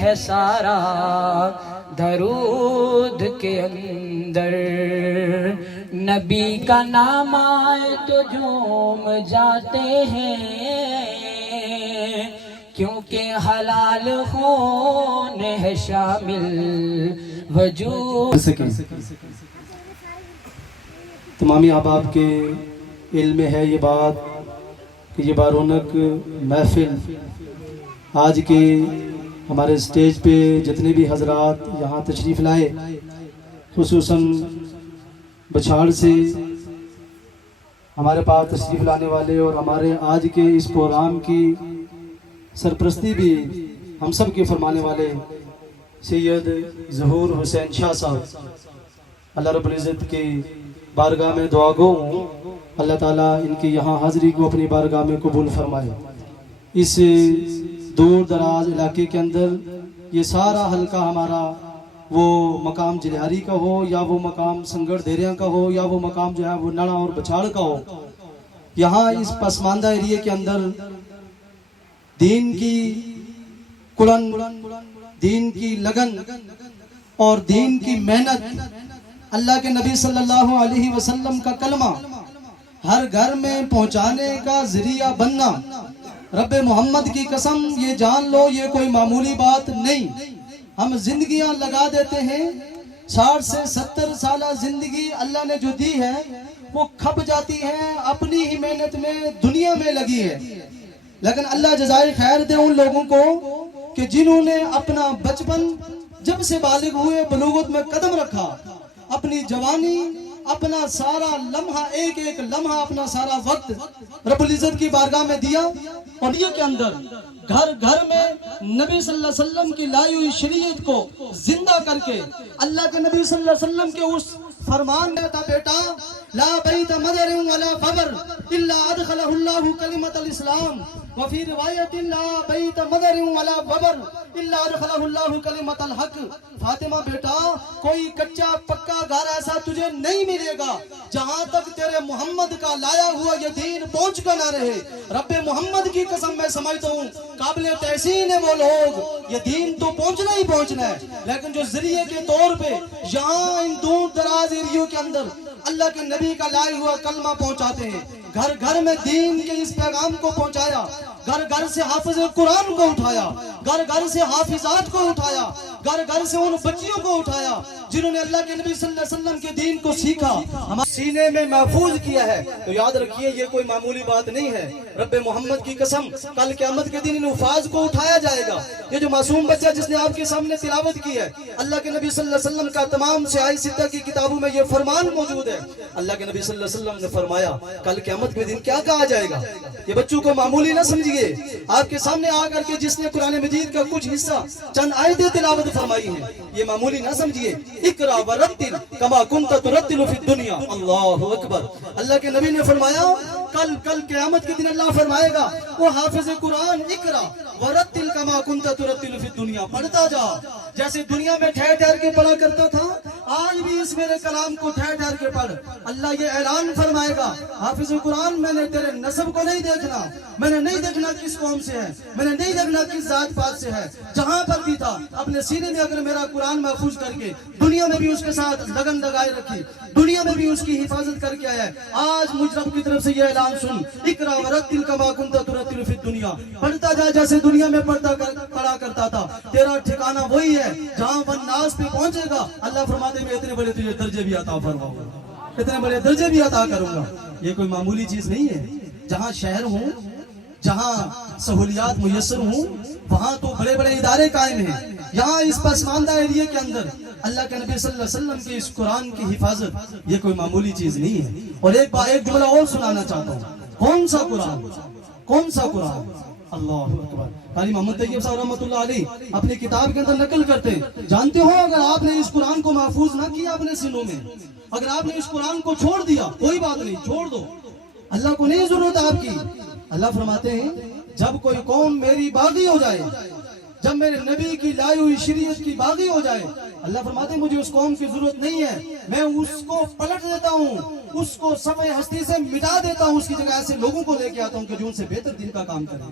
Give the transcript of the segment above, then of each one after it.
ہے سارا درود کے اندر، نبی کا نام آئے تو جھوم جاتے ہیں، کیونکہ حلال خون ہے شامل وجود۔ تمامی احباب کے علم میں ہے یہ بات کہ یہ بارونق محفل آج کے ہمارے سٹیج پہ جتنے بھی حضرات یہاں تشریف لائے، خصوصاً بچھاڑ سے ہمارے پاس تشریف لانے والے اور ہمارے آج کے اس پروگرام کی سرپرستی بھی ہم سب کے فرمانے والے سید ظہور حسین شاہ صاحب، اللہ رب العزت کی بارگاہ میں دعا گو ہوں اللہ تعالیٰ ان کی یہاں حاضری کو اپنی بارگاہ میں قبول فرمائے۔ اس دور دراز علاقے کے اندر یہ سارا حلقہ ہمارا، وہ مقام جلیاری کا ہو یا وہ مقام سنگڑ دیریاں کا ہو یا وہ مقام جو ہے وہ نڑا اور بچھاڑ کا ہو، یہاں اس پسماندہ ایریے کے اندر دین کی کڑن، دین کی لگن اور دین کی محنت، اللہ کے نبی صلی اللہ علیہ وسلم کا کلمہ ہر گھر میں پہنچانے کا ذریعہ بننا، رب محمد کی قسم یہ جان لو یہ کوئی معمولی بات نہیں۔ ہم زندگیاں لگا دیتے ہیں، 60 سے 70 سالہ زندگی اللہ نے جو دی ہے وہ کھپ جاتی ہے اپنی ہی محنت میں، دنیا میں لگی ہے، لیکن اللہ جزائے خیر دے ان لوگوں کو کہ جنہوں نے اپنا بچپن جب سے بالغ ہوئے بلوغت میں قدم رکھا، اپنی جوانی، اپنا سارا لمحہ، ایک ایک لمحہ، اپنا سارا وقت رب العزت کی بارگاہ میں دیا، اور یہ کے اندر گھر گھر میں نبی صلی اللہ علیہ وسلم کی لائی ہوئی شریعت کو زندہ کر کے اللہ کے نبی صلی اللہ علیہ وسلم کے اس فرمان میں تھا، بیٹا لا بیت مدر ولا قبر الا ادخلہ اللہ کلمۃ الاسلام، وفی روایت لا بیت مدر ولا قبر الا ادخلہ اللہ کلمۃ الحق۔ فاطمہ بیٹا کوئی کچا پکا گھر ایسا تجھے نہیں ملے گا جہاں تک تیرے محمد کا لایا ہوا یہ دین پہنچ کر نہ رہے۔ رب محمد کی قسم میں سمجھتا ہوں قابل تحسین ہے وہ لوگ، یہ دین تو پہنچنا ہی پہنچنا ہے، لیکن جو ذریعے کے طور پہ یہاں ان دور دراز ایریوں کے اندر اللہ کے نبی کا لائے ہوا کلمہ پہنچاتے ہیں، گھر گھر میں دین کے اس پیغام کو پہنچایا، گھر گھر سے حافظ قرآن کو اٹھایا، گھر گھر سے حافظات کو اٹھایا، گھر گھر سے ان بچیوں کو اٹھایا جنہوں نے اللہ کے نبی صلی اللہ علیہ وسلم کے دین کو سیکھا، ہمارے سینے میں محفوظ کیا ہے۔ تو یاد رکھیے یہ کوئی معمولی بات نہیں ہے، رب محمد کی قسم کل قیامت کے دن ان حفاظ کو اٹھایا جائے گا۔ یہ جو معصوم بچہ جس نے آپ کے سامنے تلاوت کی ہے، اللہ کے نبی صلی اللہ علیہ وسلم کا تمام سیاہ ستہ کی کتابوں میں یہ فرمان موجود ہے، اللہ کے نبی صلی اللہ علیہ وسلم نے فرمایا کل قیامت کے دن کیا کہا جائے گا۔ یہ بچوں کو معمولی نہ سمجھیے، آپ کے سامنے آ کر کے جس نے قرآن مجید کا کچھ حصہ چند آیتیں تلاوت فرمائی ہیں، یہ معمولی نہ سمجھیے۔ اقرا ورتل کما کنت ترتل فی الدنیا، اللہ اکبر۔ اللہ کے نبی نے فرمایا کل قیامت کے دن اللہ فرمائے گا وہ حافظ قرآن اقرا ورتل کما کنت ترتل فی الدنیا، پڑھتا جا جیسے دنیا میں ٹھہر ٹھہر کے پڑھا کرتا تھا، آج بھی اس میرے کلام کو ٹھہر ٹھہر کے پڑھ۔ اللہ یہ اعلان فرمائے گا حافظ قرآن میں نے تیرے نسب کو نہیں دیکھنا، میں نے نہیں دیکھنا کس قوم سے ہے، میں نے نہیں دیکھنا کس ذات پات سے ہے، جہاں پر بھی تھا اپنے سینے میں اگر میرا قرآن محفوظ کر کے دنیا میں بھی اس کے ساتھ لگن لگائے رکھی، دنیا میں بھی اس کی حفاظت کر کے آیا ہے۔ آج مجھ رب کی طرف سے یہ اعلان سن، اقرا ورتل کما کنت ترتل فی الدنیا، پڑھتا جا جیسے دنیا میں پڑھا کرتا تھا، تیرا ٹھکانہ وہی ہے جہاں والناس پہ پہنچے گا اللہ فرماتے میں اتنے بڑے تجھے درجے بھی عطا فرماؤں گا، اتنے بڑے درجے بھی عطا کروں گا۔ یہ کوئی معمولی چیز نہیں ہے، جہاں شہر ہوں، جہاں سہولیات میسر ہوں، وہاں تو بڑے بڑے ادارے قائم ہیں، یہاں اس پسماندہ ایریے کے اندر اللہ کے نبی صلی اللہ علیہ وسلم کے اس قرآن کی حفاظت یہ کوئی معمولی چیز نہیں ہے۔ اور ایک جملہ اور سنانا چاہتا ہوں، کون سا قرآن، کون سا قرآن، اللہ اکبر۔ قاری محمد طیب صاحب رحمۃ اللہ علیہ اپنی کتاب کے اندر نقل کرتے ہیں، جانتے ہو اگر آپ نے اس قرآن کو محفوظ نہ کیا اپنے سینوں میں، اگر آپ نے اس قرآن کو چھوڑ دیا کوئی بات نہیں، چھوڑ دو، اللہ کو نہیں ضرورت آپ کی۔ اللہ فرماتے ہیں جب کوئی قوم میری باغی ہو جائے، جب میرے نبی کی لائی ہوئی شریعت کی باغی ہو جائے، اللہ فرماتے ہیں مجھے اس قوم کی ضرورت نہیں ہے، میں اس کو پلٹ دیتا ہوں، اس کو صفحہ ہستی سے مٹا دیتا ہوں، اس کی جگہ ایسے لوگوں کو لے کے آتا ہوں کہ جو ان سے بہتر دین کا کام کریں،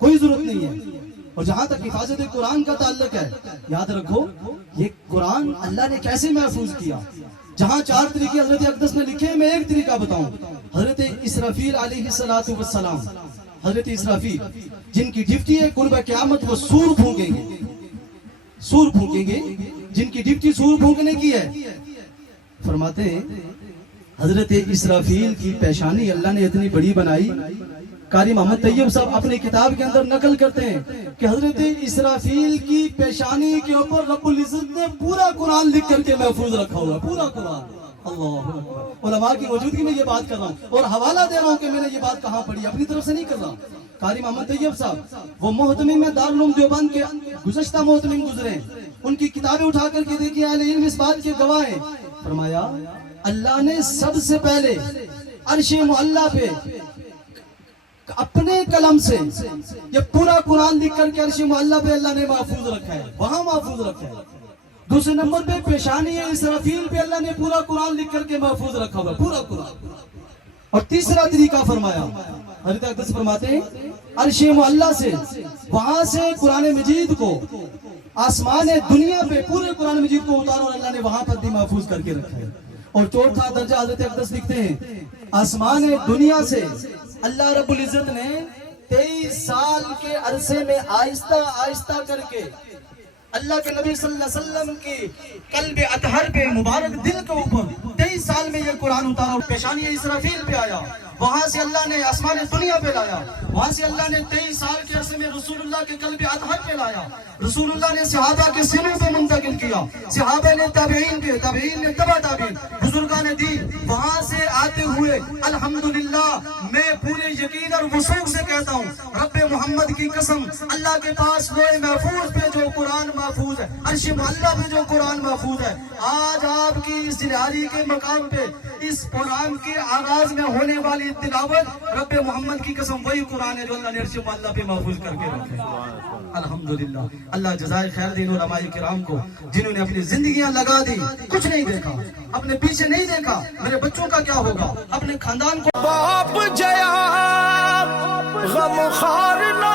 کوئی ضرورت نہیں ہے۔ اور جہاں تک حفاظت قرآن کا تعلق ہے، یاد رکھو یہ قرآن اللہ نے کیسے محفوظ کیا. جہاں 4 طریقے حضرت اقدس نے لکھے ہیں، میں ایک طریقہ بتاؤں. حضرت اسرافیل علیہ السلام، حضرت اسرافیل جن کی ڈیوٹی ہے قرب قیامت وہ سور پھونکیں گے، سور پھونکیں گے. جن کی ڈیوٹی سور پھونکنے کی ہے، فرماتے ہیں حضرت اسرافیل کی پیشانی اللہ نے اتنی بڑی بنائی. قاری محمد طیب صاحب اپنی کتاب کے اندر نقل کرتے ہیں کہ حضرت اسرافیل کی پیشانی کے اوپر رب العزت نے پورا قرآن لکھ کر کے محفوظ رکھا ہوا، پورا قرآن. اللہ اکبر. علماء کی موجودگی میں یہ بات کر رہا ہوں اور حوالہ دے رہا ہوں کہ میں نے یہ بات کہاں پڑھی، اپنی طرف سے نہیں کر رہا. قاری محمد طیب صاحب وہ محتمم دارالعلوم دیوبند کے گزشتہ محتمم گزرے ہیں. ان کی کتابیں اٹھا کر کے دیکھیے، اہل علم اس بات کے گواہ ہیں. فرمایا اللہ نے سب سے پہلے عرش معلیٰ پہ اپنے قلم سے یہ پورا قرآن لکھ کر کے عرش معلیٰ پہ اللہ نے محفوظ رکھا ہے، وہاں محفوظ رکھا ہے. دوسرے نمبر پہ پیشانی اسرافیل پہ اللہ نے پورا قرآن لکھ کر کے محفوظ رکھا ہوا، پورا قرآن. اور تیسرا طریقہ فرمایا، حضرت اقدس فرماتے ہیں عرش معلیٰ سے وہاں سے قرآن مجید کو آسمان دنیا پہ پورے قرآن مجید کو اتارا اور اللہ نے وہاں پر بھی محفوظ کر کے رکھا ہے. اور چوتھا درجہ حضرت اقدس لکھتے ہیں آسمان دنیا سے اللہ رب العزت نے 23 سال کے عرصے میں آہستہ آہستہ کر کے اللہ کے نبی صلی اللہ علیہ وسلم کی قلب اطہر پہ مبارک دل کے اوپر 23 سال میں یہ قرآن اتارا اور پیشانی اسرافیل پہ آیا. وہاں سے اللہ نے آسمان دنیا پہ لایا. وہاں سے اللہ نے 23 سال کے عرصے میں رسول اللہ کے قلب اطہر پہ لایا. رسول اللہ نے صحابہ کے سینوں پہ منتقل کیا. صحابہ نے تابعین کے، تابعین نے تبع تابعین، بزرگان دین. وہاں سے آتے ہوئے الحمدللہ میں پورے یقین اور وثوق سے کہتا ہوں رب محمد کی قسم، اللہ کے پاس لوح محفوظ پہ جو قرآن محفوظ ہے، عرش معلیٰ پہ جو قرآن محفوظ ہے، آج آپ کی اس جنہاری کے مقام پہ اس قرآن کے آغاز میں ہونے والی تلاوت رب محمد کی قسم وہی قرآن ہے جو اللہ نے عرش معلیٰ پہ محفوظ کر کے رکھے. الحمدللہ. اللہ جزائے خیر دین علماء کرام کو جنہوں نے اپنی زندگیاں لگا دی، کچھ نہیں دیکھا، اپنے پیچھے نہیں دیکھا میرے بچوں کا کیا ہوگا، اپنے خاندان کو. باپ جیا غم خار نہ